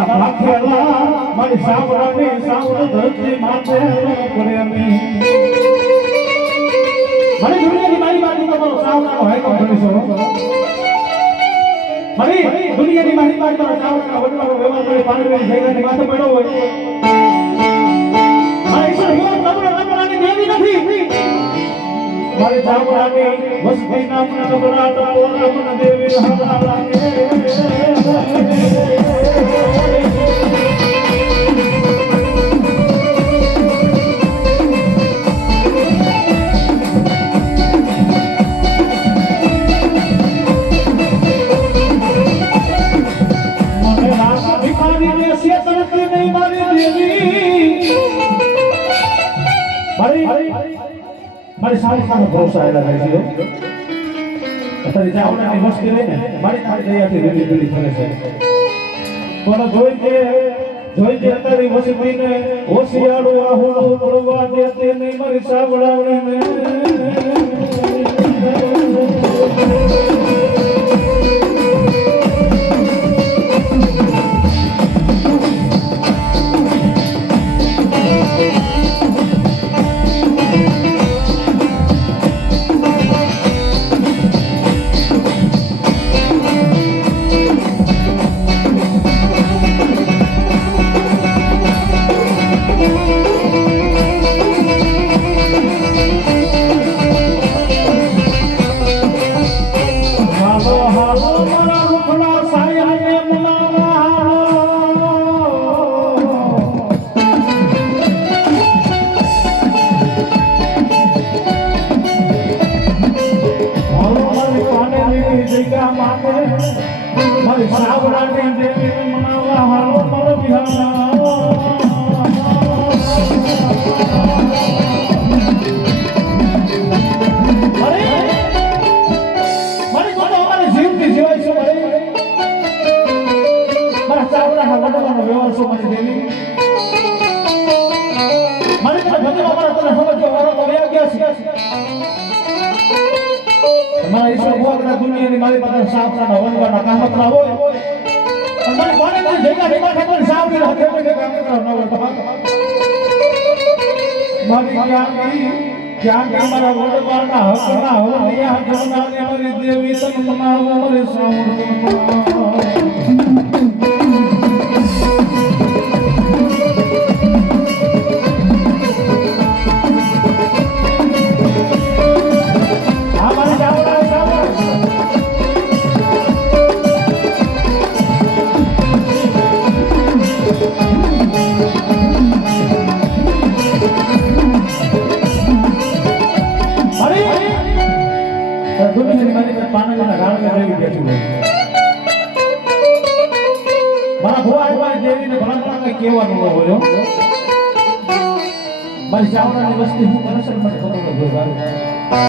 મારા ભાખેલા મારી સાવરાની સાવર ધરતી માથે પ્રેમી મારી દુનિયાની મારી બાજુ તમારો સાવરાનો હાઈકો ભણીશો મારી દુનિયાની મારી બાજુ તમારો સાવરાનો વડવાનો વ્યવહાર કરી પાણીની જગ્યાની માથે પડ્યો હોય મારી ઈશ્વર હું નબળાની દેવી નથી મારી સાવરાની વસ્તી નામના નબળા નામના દેવી હમણાં લાગે મારી સારી સામે ભરોસા એલા થાય છે અત્યારે જાવડાની વસ્તી લઈને મારી તારી દયાથી વેલી વેલી કરે છે પણ જોઈ જે અત્યારે વસ્તીને હોશિયાળો આહોળો પડવા દેતી નહીં મારી સાવડાવડીને મારી સાવરાની દેવી મનાવા હાલો મારો વિહાર મારી કોનો અમારી જીવતી જીવાય છે મારા સાવરાના વડવાનો વ્યવહાર છે મારી દેવી મારી ભગવાન અમારા તને સમજો વારો તો વ્યા ગયા છે મારા ઈશ્વર ભગવાનના દુનિયાની મારી પાસે સાવરાના વનવાના કામતરા હોય મારી પાણીની જગ્યાની માથે પણ સાવરી હાથે કે કામતરા ન હોય મારી ક્યાં મારા વડવાના હકના હોલિયા જમનાને મારી દેવી તન મનાવો મારી સાવર મારા ભુવા મારી દેવીને ભલા કઈ કહેવાનું ન હોય મારી સાવરાની વસ્તી હું કનેક્શન માટે ખબર ન જોઈ